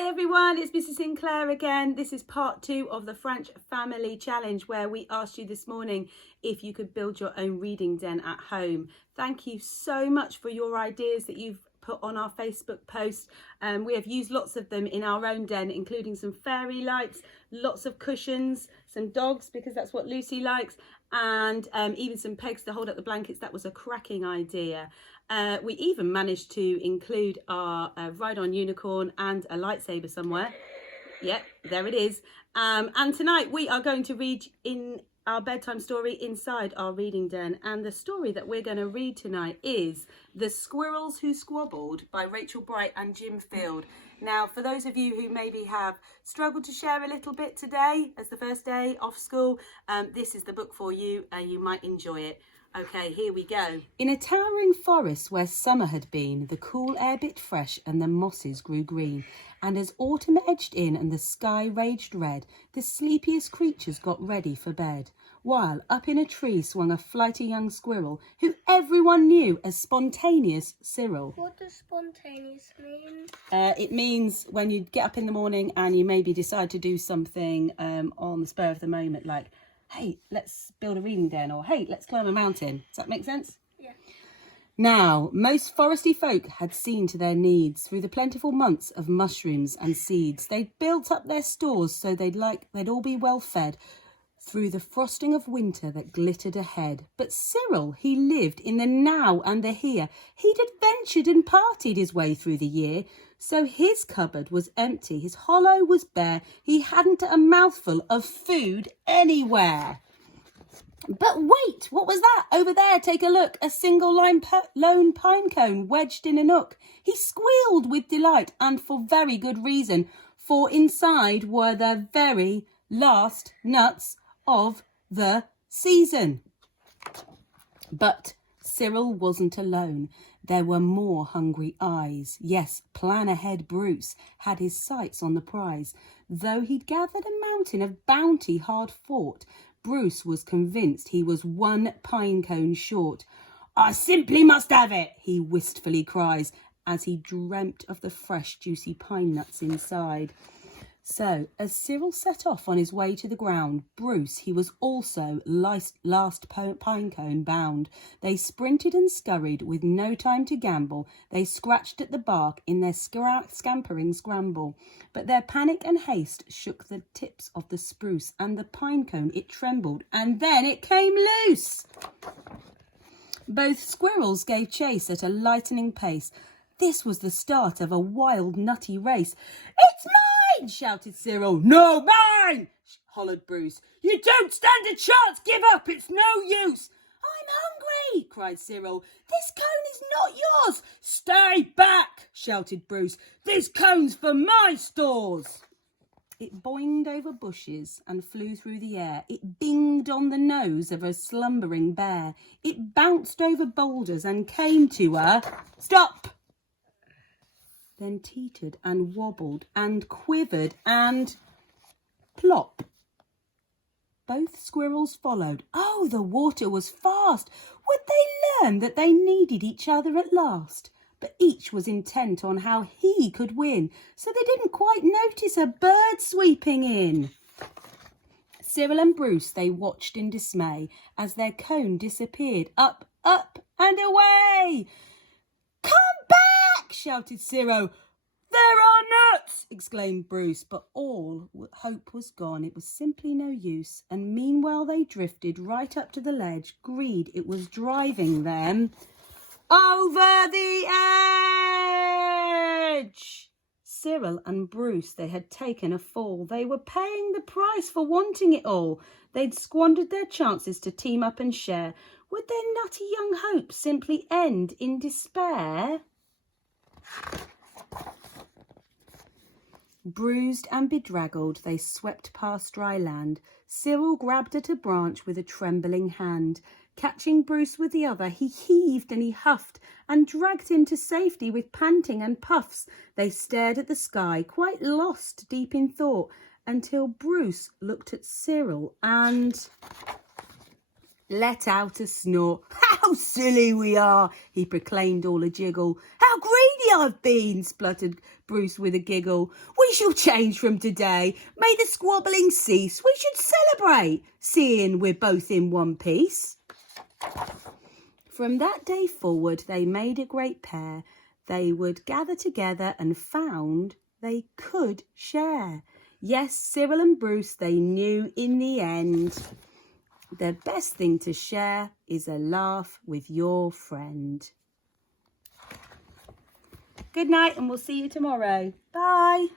Hi everyone, it's Mrs. Sinclair again. This is part 2 of the Franche Family Challenge, where we asked you this morning if you could build your own reading den at home. Thank you so much for your ideas that you've put on our Facebook post. We have used lots of them in our own den, including some fairy lights, lots of cushions, some dogs because that's what Lucy likes, and even some pegs to hold up the blankets. That was a cracking idea. We even managed to include our ride-on unicorn and a lightsaber somewhere. Yep, there it is. And tonight we are going to read in our bedtime story inside our reading den. And the story that we're going to read tonight is The Squirrels Who Squabbled by Rachel Bright and Jim Field. Now, for those of you who maybe have struggled to share a little bit today as the first day off school, this is the book for you and you might enjoy it. Okay, here we go. In a towering forest where summer had been, the cool air bit fresh and the mosses grew green. And as autumn edged in and the sky raged red, the sleepiest creatures got ready for bed. While up in a tree swung a flighty young squirrel, who everyone knew as Spontaneous Cyril. What does spontaneous mean? It means when you get up in the morning and you maybe decide to do something on the spur of the moment, like, hey, let's build a reading den, or hey, let's climb a mountain. Does that make sense? Yeah. Now, most foresty folk had seen to their needs through the plentiful months of mushrooms and seeds. They'd built up their stores so they'd all be well fed through the frosting of winter that glittered ahead. But Cyril, he lived in the now and the here. He'd adventured and partied his way through the year. So his cupboard was empty, his hollow was bare, he hadn't a mouthful of food anywhere. But wait, what was that? Over there, take a look, a single lone pine cone wedged in a nook. He squealed with delight, and for very good reason, for inside were the very last nuts of the season. But Cyril wasn't alone. There were more hungry eyes. Yes, plan ahead Bruce had his sights on the prize. Though he'd gathered a mountain of bounty hard fought, Bruce was convinced he was one pine cone short. I simply must have it, he wistfully cries, as he dreamt of the fresh, juicy pine nuts inside. So, as Cyril set off on his way to the ground, Bruce, he was also last pine cone bound. They sprinted and scurried with no time to gamble. They scratched at the bark in their scampering scramble. But their panic and haste shook the tips of the spruce, and the pine cone, it trembled, and then it came loose. Both squirrels gave chase at a lightning pace. This was the start of a wild, nutty race. It's mine! Shouted Cyril. No, mine! Hollered Bruce. You don't stand a chance! Give up! It's no use! I'm hungry! Cried Cyril. This cone is not yours! Stay back! Shouted Bruce. This cone's for my stores! It boinged over bushes and flew through the air. It binged on the nose of a slumbering bear. It bounced over boulders and came to a stop! Then teetered and wobbled and quivered and plop. Both squirrels followed. Oh, the water was fast. Would they learn that they needed each other at last? But each was intent on how he could win, so they didn't quite notice a bird sweeping in. Cyril and Bruce, they watched in dismay as their cone disappeared up, up and away. Come back! Shouted Cyril. There are nuts! Exclaimed Bruce, but all hope was gone. It was simply no use. And meanwhile they drifted right up to the ledge. Greed, it was driving them over the edge. Cyril and Bruce, they had taken a fall. They were paying the price for wanting it all. They'd squandered their chances to team up and share. Would their nutty young hopes simply end in despair? Bruised and bedraggled, they swept past dry land. Cyril grabbed at a branch with a trembling hand. Catching Bruce with the other, he heaved and he huffed and dragged him to safety with panting and puffs. They stared at the sky, quite lost deep in thought, until Bruce looked at Cyril and let out a snort. "How silly we are," he proclaimed all a jiggle. "How greedy I've been," spluttered Bruce with a giggle. "We shall change from today. May the squabbling cease. We should celebrate, seeing we're both in one piece." From that day forward, they made a great pair. They would gather together and found they could share. Yes, Cyril and Bruce, they knew in the end the best thing to share is a laugh with your friend. Good night, and we'll see you tomorrow. Bye.